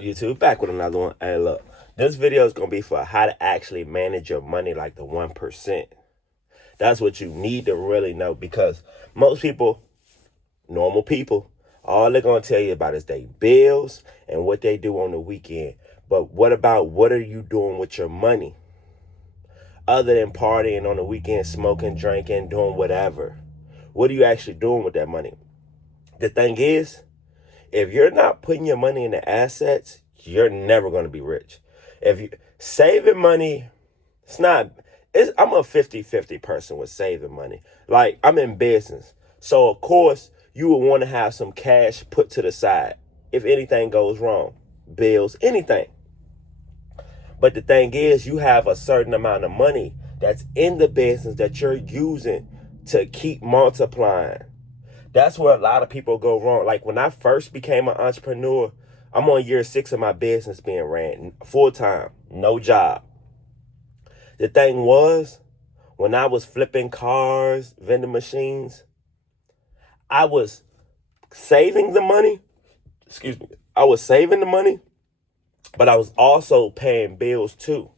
YouTube back with another one. Hey, look, this video is gonna be for how to actually manage your money like the 1%. That's what you need to really know, because most people, normal people, all they're gonna tell you about is their bills and what they do on the weekend. But what are you doing with your money? Other than partying on the weekend, smoking, drinking, doing whatever. What are you actually doing with that money? The thing is, if you're not putting your money into assets, you're never going to be rich. If you saving money, I'm a 50-50 person with saving money. Like, I'm in business. So of course you would want to have some cash put to the side if anything goes wrong, bills, anything. But the thing is, you have a certain amount of money that's in the business that you're using to keep multiplying. That's where a lot of people go wrong. Like, when I first became an entrepreneur, I'm on year 6 of my business being ran full time, no job. The thing was, when I was flipping cars, vending machines, I was saving the money. Excuse me. I was saving the money, but I was also paying bills too.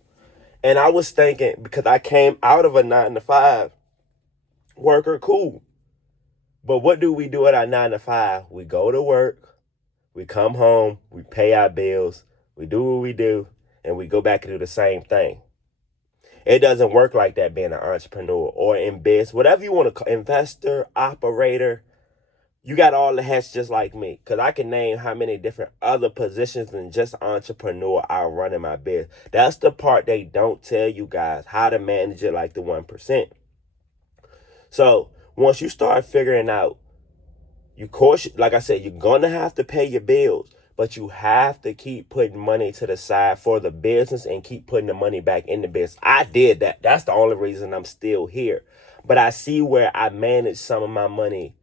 And I was thinking, because I came out of a 9 to 5 worker, cool. But what do we do at our 9 to 5? We go to work, we come home, we pay our bills, we do what we do, and we go back and do the same thing. It doesn't work like that being an entrepreneur or in business, whatever you want to call, investor, operator. You got all the hats just like me, because I can name how many different other positions than just entrepreneur I run in my business. That's the part they don't tell you guys, how to manage it like the 1%. So once you start figuring out, like I said, you're going to have to pay your bills, but you have to keep putting money to the side for the business and keep putting the money back in the business. I did that. That's the only reason I'm still here. But I see where I managed some of my money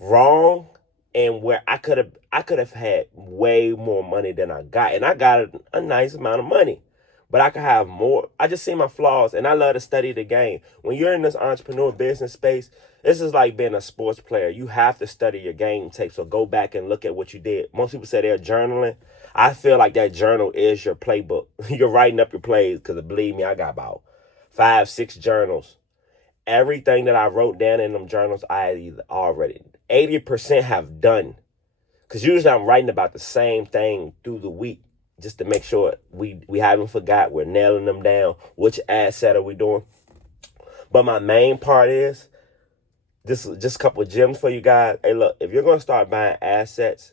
wrong, and where I could have had way more money than I got. And I got a nice amount of money, but I could have more. I just see my flaws, and I love to study the game. When you're in this entrepreneur business space, this is like being a sports player. You have to study your game tape. So go back and look at what you did. Most people say they're journaling. I feel like that journal is your playbook. You're writing up your plays, because believe me, I got about 5-6 journals. Everything that I wrote down in them journals, I either already 80% have done. Because usually I'm writing about the same thing through the week, just to make sure we haven't forgot. We're nailing them down. Which asset are we doing? But my main part is, this is just a couple of gems for you guys. Hey, look, if you're going to start buying assets,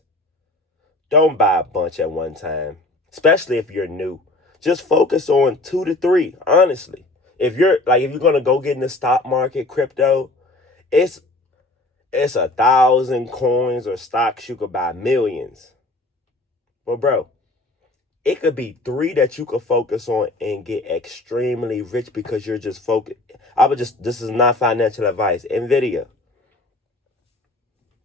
don't buy a bunch at one time, especially if you're new. Just focus on 2 to 3, honestly. If you're going to go get in the stock market, crypto, it's 1,000 coins or stocks you could buy millions. But bro, it could be 3 that you could focus on and get extremely rich, because you're just focused. This is not financial advice. Nvidia.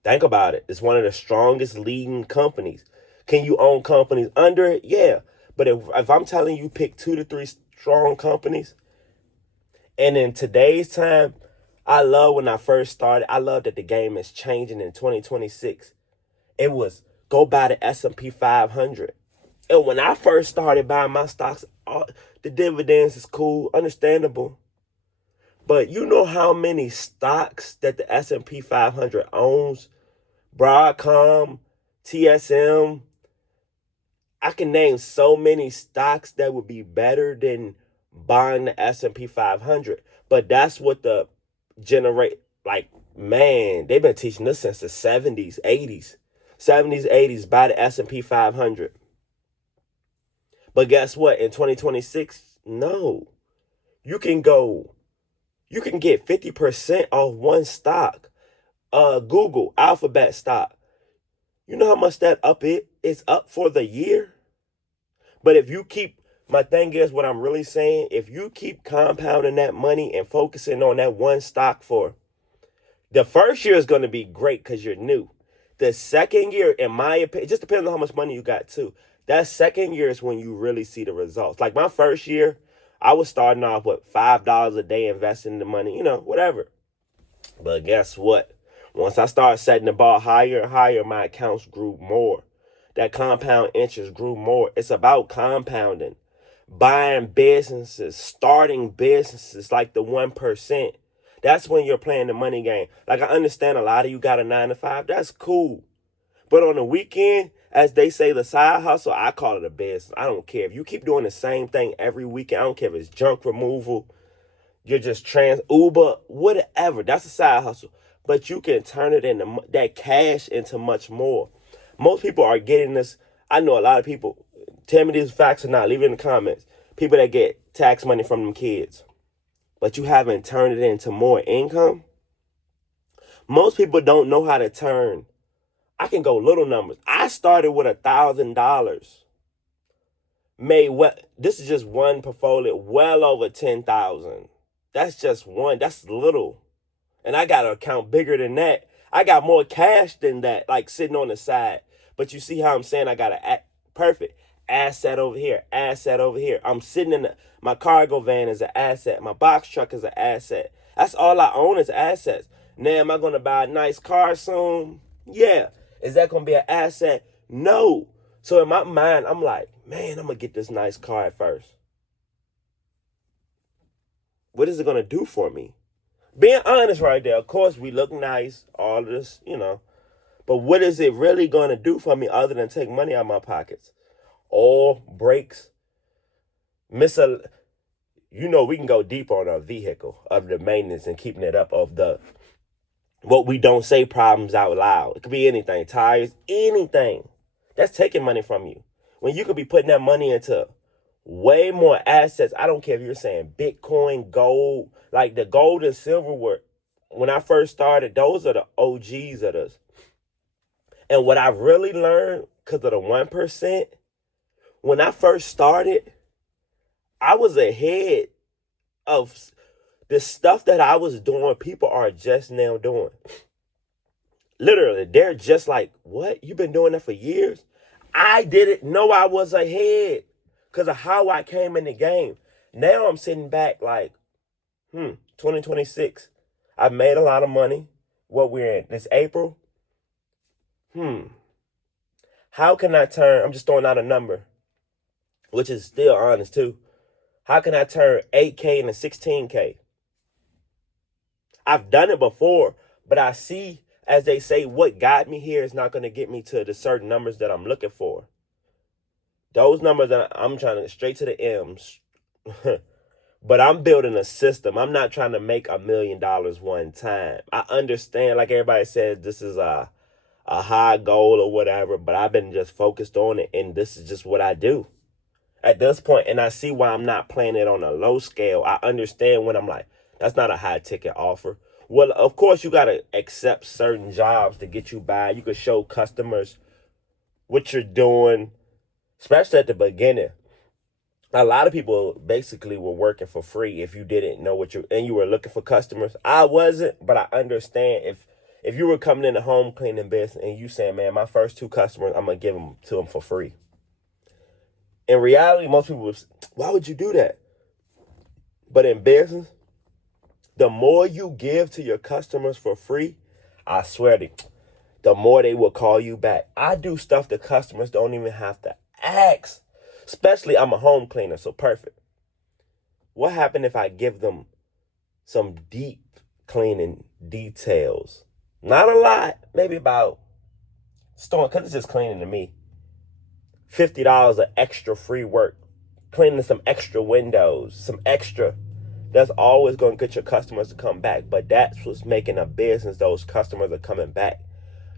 Think about it. It's one of the strongest leading companies. Can you own companies under it? Yeah. But if I'm telling you pick 2 to 3 strong companies, and in today's time, I love when I first started. I love that the game is changing in 2026. It was go buy the S&P 500. And when I first started buying my stocks, the dividends is cool, understandable. But you know how many stocks that the S&P 500 owns? Broadcom, TSM. I can name so many stocks that would be better than buying the S&P 500. But that's what the generate, like, man, they've been teaching this since the 70s, 80s. 70s, 80s, buy the S&P 500. But guess what? In 2026, no. You can get 50% off one stock. Google, Alphabet stock. You know how much that up it's up for the year? But if you keep, my thing is, what I'm really saying, if you keep compounding that money and focusing on that one stock for, the first year is going to be great because you're new. The second year, in my opinion, it just depends on how much money you got too. That second year is when you really see the results. Like my first year, I was starting off with $5 a day investing the money, whatever. But guess what? Once I started setting the bar higher and higher, my accounts grew more. that compound interest grew more. It's about compounding, buying businesses, starting businesses like the 1%. That's when you're playing the money game. Like, I understand a lot of you got a 9 to 5. That's cool. But on the weekend, as they say, the side hustle, I call it a business. I don't care. If you keep doing the same thing every weekend, I don't care if it's junk removal, you're just Uber, whatever. That's a side hustle. But you can turn it into that cash into much more. Most people are getting this. I know a lot of people. Tell me these facts or not. Leave it in the comments. People that get tax money from them kids, but you haven't turned it into more income. Most people don't know how to turn. I can go little numbers. I started with $1,000. Made what? This is just one portfolio, well over 10,000. That's just one. That's little. And I got an account bigger than that. I got more cash than that, like sitting on the side. But you see how I'm saying I got a perfect asset over here, asset over here. I'm sitting in my cargo van is an asset. My box truck is an asset. That's all I own is assets. Now, am I going to buy a nice car soon? Yeah. Is that going to be an asset? No. So in my mind, I'm like, man, I'm going to get this nice car at first. What is it going to do for me? Being honest right there. Of course, we look nice, all of this, But what is it really going to do for me other than take money out of my pockets? Oil, brakes, we can go deep on our vehicle, of the maintenance and keeping it up, of the what we don't say problems out loud. It could be anything, tires, anything. That's taking money from you. When you could be putting that money into way more assets. I don't care if you're saying Bitcoin, gold, like the gold and silver were, when I first started, those are the OGs of this. And what I really learned, because of the 1%, when I first started, I was ahead of the stuff that I was doing. People are just now doing. Literally, they're just like, what? You've been doing that for years? I didn't know I was ahead because of how I came in the game. Now I'm sitting back like, 2026. I've made a lot of money. What we're in, this April. How can I turn, I'm just throwing out a number, which is still honest too. How can I turn 8K into 16K? I've done it before, but I see, as they say, what got me here is not going to get me to the certain numbers that I'm looking for. Those numbers that I'm trying to straight to the M's. But I'm building a system. I'm not trying to make $1 million one time. I understand, like everybody says, this is a high goal or whatever, but I've been just focused on it, and this is just what I do at this point. And I see why I'm not playing it on a low scale. I understand when I'm like, that's not a high ticket offer. Well, of course, you got to accept certain jobs to get you by. You can show customers what you're doing, especially at the beginning. A lot of people basically were working for free if you didn't know and you were looking for customers. I wasn't, but I understand if you were coming in the home cleaning business and you saying, man, my first 2 customers, I'm going to give them to them for free. In reality, most people would say, why would you do that? But in business, the more you give to your customers for free, I swear to you, the more they will call you back. I do stuff the customers don't even have to ask. Especially, I'm a home cleaner, so perfect. What happened if I give them some deep cleaning details? Not a lot, maybe about, because it's just cleaning to me, $50 of extra free work, cleaning some extra windows, some extra. That's always going to get your customers to come back. But that's what's making a business. Those customers are coming back.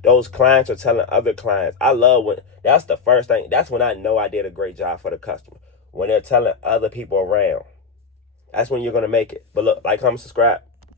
Those clients are telling other clients. I love when, that's the first thing. That's when I know I did a great job for the customer. When they're telling other people around. That's when you're going to make it. But look, like, comment, subscribe.